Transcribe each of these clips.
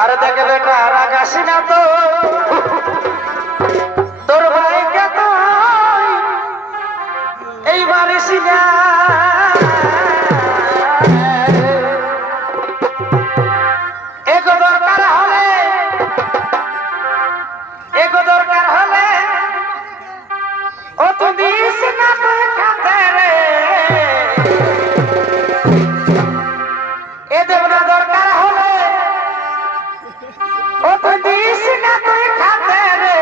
আরে দেখে বেটা রাগাসি না তো, তোর ভাইকে তো এইবার এসি না। এগো দরকার হলে ও তুমি না তুই খাতে রে, এ দেব না দরকার হলে ও তুমি না তুই খাতে রে।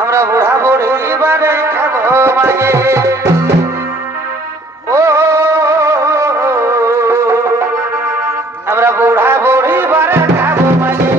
আমরা বুড়া বুড়ি বারে খাবো মাগে, ও আমরা বুড়া বুড়ি বারে খাবো মাগে,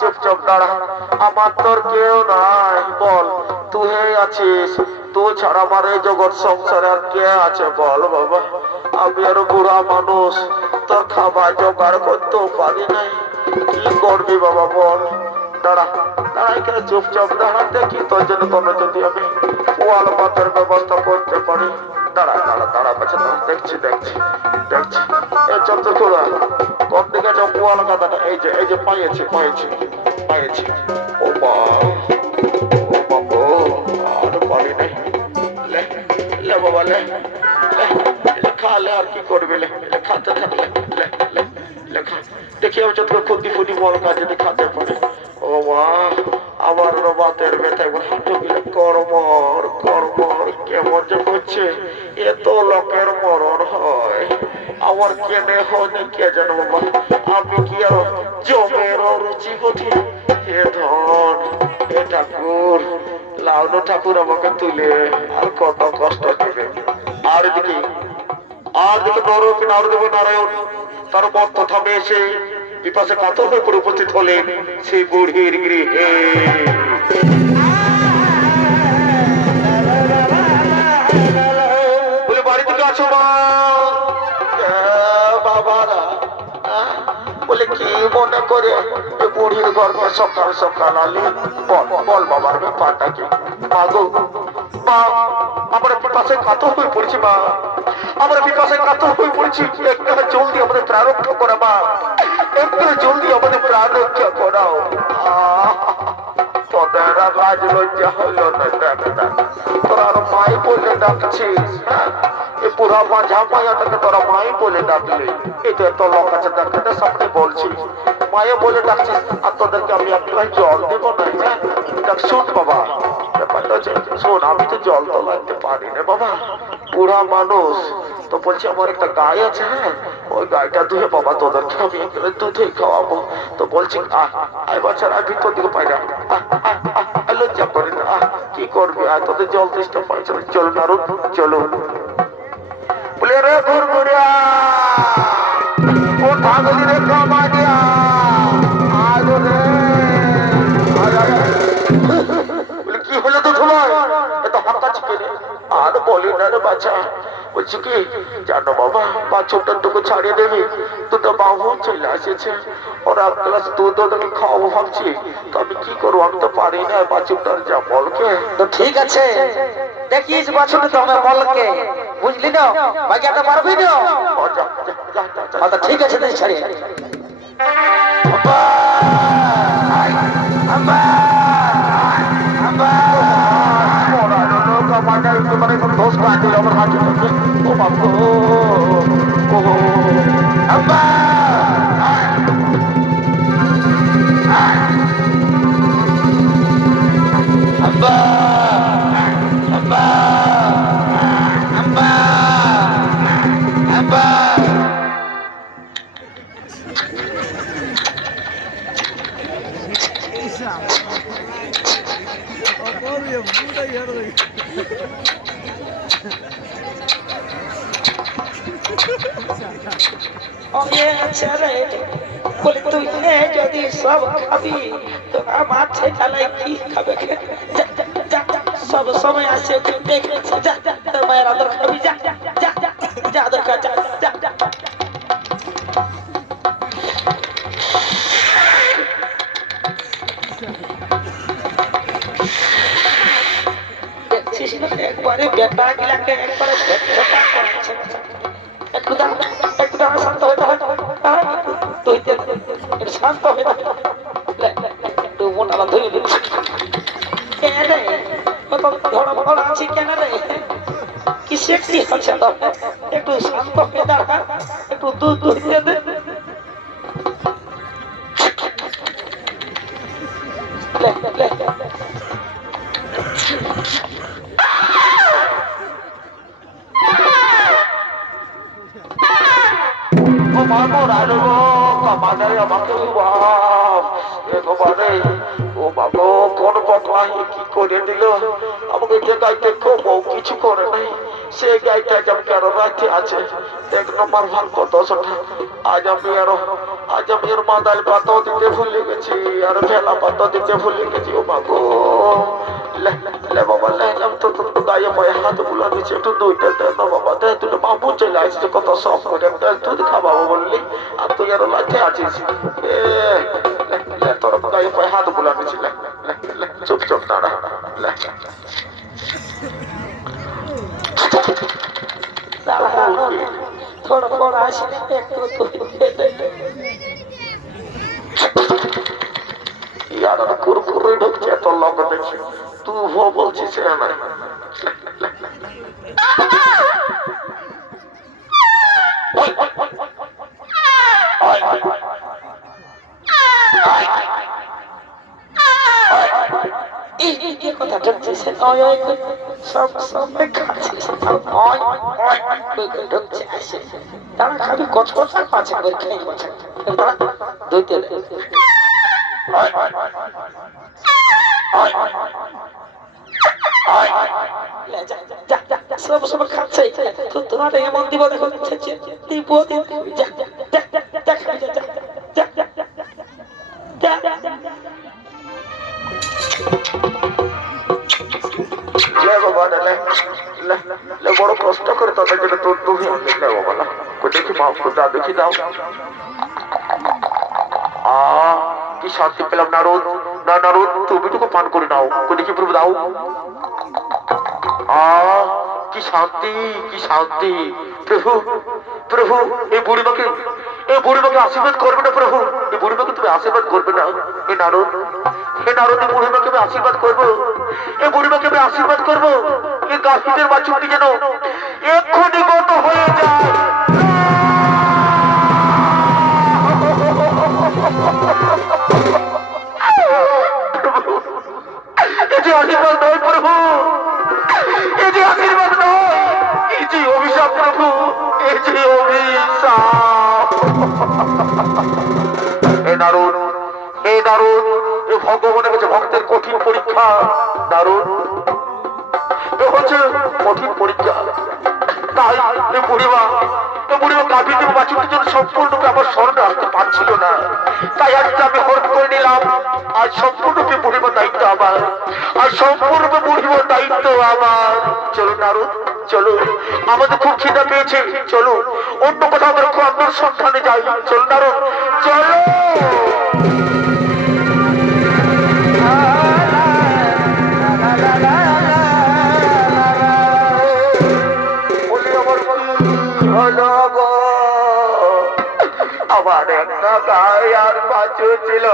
চুপচাপ দাঁড়া, আমার তোর কেউ নাই, বল তুই আছিস, তুই ছাড়া আমার এই জগৎ সংসারে আর কে আছে বল বাবা। আমি আরো বুড়া মানুষ, তোর খাবার জোগাড় করতেও পারি নাই, কি করবি বাবা বল। দাঁড়া দাঁড়া, এখানে চুপচাপ দাঁড়া, দেখি তোর জন্য কোনো যদি আমি ওয়াল পাতের ব্যবস্থা করতে পারি। দাঁড়া দাঁড়া দাঁড়া, বাচ্চা দাঁড়া, দেখছি দেখছি দেখছি। এই চন্দ্রচূড়া কোন দিকে যাও, ওয়াল গাদাটা এই যে পাইছি পাইছি পাইছি। ও মা, ও বাবু, আর পারি নাই, লে লে বাবা লে লে, খালে আর কি করবি, লে খাতে থাকলে লে লে লেখা দেখি আমি যত খুদি ফুদি বল কাজ যদি খাতে পারি। ও মা, আমার বাতের ব্যথা একবার হাঁটু গেলে কর্মর কর্মর কেমন যে করছে, এত লোকের মরণ হয়, আমার কেনে হয়নি কে জানো বাবা। আমি কি আর জমের রুচি বুঝি, হে ধন হে ঠাকুর, লাউনো ঠাকুর আমাকে তুলে আর কত কষ্ট দেবে। আর এদিকে নর কিনার দেব নারায়ণ, তার মত থামে এসে বিপাশে কাতর হয়ে পড়ে উপস্থিত হলেন সেই বুড়ির গৃহে। বলে বাড়ি থেকে আছো বাবারা, বলে কি মনে করে বুড়ির গর্বে সকাল সকাল আলি, বল বল বাবার ব্যাপারটা কি। মাগো মা, আমরা বিপাশে কাতর হয়ে পড়েছি মা, আমরা বিপাশে কাতর হয়ে পড়েছি, একটু জলদি আমাদের প্রাণ রক্ষা করা মা, একটু জলদি আমাদের প্রাণ রক্ষা করাও। তোদের লাজ লজ্জা হইল না, দেখ দেখ তোরা আর মাই বলে ডাকছিস, এ পুরা মাঝা মায়াটাকে তোরা মাই বলে ডাকলি, এটা তো লোক আছে ডাক্তার সামনে বলছি মায়ে বলে ডাকছিস, আর তোদেরকে আমি একটু জল দেবো না? হ্যাঁ দেখ শোন বাবা, ব্যাপারটা হচ্ছে শোন, আমি তো জল তো লাগতে পারি না বাবা, বুড়া মানুষ তো বলছি আমার একটা গায়ে আছে, হ্যাঁ ওই গাইটা ধুয়ে বাবা তোদেরকে আমি দুধে খাওয়াবো। তো বলছি আয় বাচ্চারা, আর ভিতর দিকে পাই না, লজ্জা করি না, কি করবি আর তোদের জল তেষ্টা পাইছে, চলো নারু চলো। বলে রে ঘুরঘুরিয়া ও ঠাকুরি রে কামানিয়া, আজ রে বলে কি হলো তো তোমার এত হাঁকা চিকে রে? আর বলি না রে বাচ্চা, বলছি কি জানো বাবা, বাছুরটার টুকু ছাড়িয়ে দেবে, দুটো বাবু চলে এসেছে, ওরা এক গ্লাস দুধ ওদেরকে খাওয়াবো ভাবছি, তো আমি কি করবো, আমি তো পারি না বাছুরটার যা বলকে। তো ঠিক আছে, দেখিস বাছুরটা তো আমার বলকে, বুঝলি না, বাকিটা পারবি না। আচ্ছা ঠিক আছে, তুই ছাড়িয়ে দোষ কাটে আমার হাতে, ও বাবু ও আব্বা আব্বা আব্বা আব্বা আব্বা। বলে তুই যদি সব খাবি তো আমার ছেলে কি খাবে, সব সময় আসে দেখেছে, তোর মায়ের আদর খাবি, যা যা যা আদর খা, যা যা যা। একবারে বেটা গিলাকে একবারে একটু দাঁড়া, একটু দাঁড়া, শান্ত হতে হয়, তুই শান্ত হয়ে একটু মোটা ধরে ধরা আছি কেন রে, কিসের কি হচ্ছে, একটু শান্ত হয়ে দাঁড়া, একটু দুধ ধরতে দে। কোন পকলা কি করে দিল আমাকে, যে গাইতে বউ কিছু করে নাই, সে গাইতে যেমন কারো রাখতে আছে 1 নম্বর ভাগ কত দশটা। আজ আমি এর মাদাল পাতাও দিতে ভুলে গেছি, আর ভেলা পাতাও দিতে ভুলে গেছি। ও বাবু লে বাবা, লেলাম তো তোর গায়ে পায়ে হাত বুলা দিচ্ছে, একটু দুইটা দে না বাবা, দে, দুটো বাবু চলে আসছে কত শখ করে, দুধ খাওয়াবো বললি, আর তুই আরো লাঠে আছিস, তোর গায়ে পায়ে হাত বুলা দিচ্ছি, চুপ চুপ দাঁড়া, थोड़ा थोड़ा আসলে একটু यार कुरकुरे ढुकছে তো লগ দেখছি, তুই হো বলছিস না এই কথা ঢুকছে, সব সময় খাচ্ছিস, ঢুকছে আসে, তারা খালি কচ কচার পাচ্ছে করে খেয়ে বলছে, ধুইতে সব সময় খাচ্ছে, তোমার এমন দিব দেখো, দিব বড় কষ্ট করে তাদের যেটা তোর তুমি নেবো বলা, দেখি মাফ করতে দেখি দাও। কি শান্তি পেলাম, নারদ না নারদ, তুমি টুকু পান করে নাও, দেখি প্রভু দাও। কি শান্তি, কি শান্তি। প্রভু প্রভু, এই বুড়িমাকে আশীর্বাদ করবে না প্রভু, এই বুড়িমাকে তুমি আশীর্বাদ করবে না। এ নারদ, এই বুড়িমাকে আমি আশীর্বাদ করবো, এই বুড়িমাকে আমি আশীর্বাদ করবো, এই গাছটির বাছুরটি যেন এক্ষুনি গত হয়ে যায়। এই যে আশীর্বাদ নয় প্রভু, এই যে আশীর্বাদ নয়, এই যে অভিশাপ প্রভু, এই যে অভিশাপ। এই দারুণ, এই দারুণ, এই ভগবানের কাছে ভক্তের কঠিন পরীক্ষা। দারুণ, এ হচ্ছে কঠিন পরীক্ষা। তাই এই বুড়িমা গাভীর বাছুরটির জন্য সম্পূর্ণরূপে আমার স্মরণে আসতে পারছিল না, তাই আজকে আমি হরণ করে নিলাম। আজ সম্পূর্ণরূপে বুড়িমার দায়িত্ব আমার, আর সম্পূর্ণ বুড়িমার দায়িত্ব আমার। চলুন নারদ। চলো, আমাদের খুব খিদা পেয়েছে, চলো অন্য কোথাও আমরা খাদ্যের সন্ধানে যাই। চলো দারুণ, চলো। বলি আমার কি হলো গো, আমার একটা গায়ে আর বাছুর ছিল,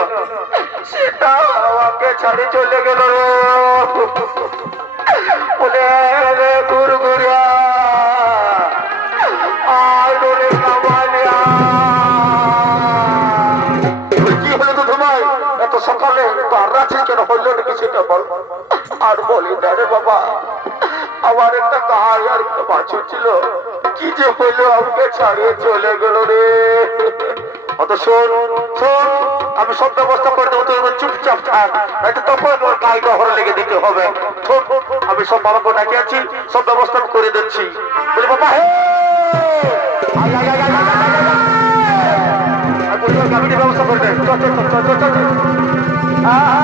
সেটা আমাকে ছাড়ে চলে গেল রে। বলে রে গুরগুরিয়া, আয় রে কামালিয়া। কি হলো তো তোমার এত সকালে? তো আর রাত্রি কেন হইল নাকি সেটা বল। আর বলি না রে বাবা, আমার একটা গায়ে আর একটা বাছুর ছিল, কি যে হইলো আমাকে ছাড়িয়ে চলে গেল রে। অত শোন শোন, আমি সব ব্যবস্থা করে দেবো, তুই চুপচাপ থাক, নয়তো তখন আমার গায়ে গহরে লেগে দিতে হবে। শোন, আমি সব বাবাকে ডাকে আছি, সব ব্যবস্থা আমি করে দিচ্ছি। বলি বাবা, হে গাড়ির ব্যবস্থা করে দে। চল চল চল চল চল।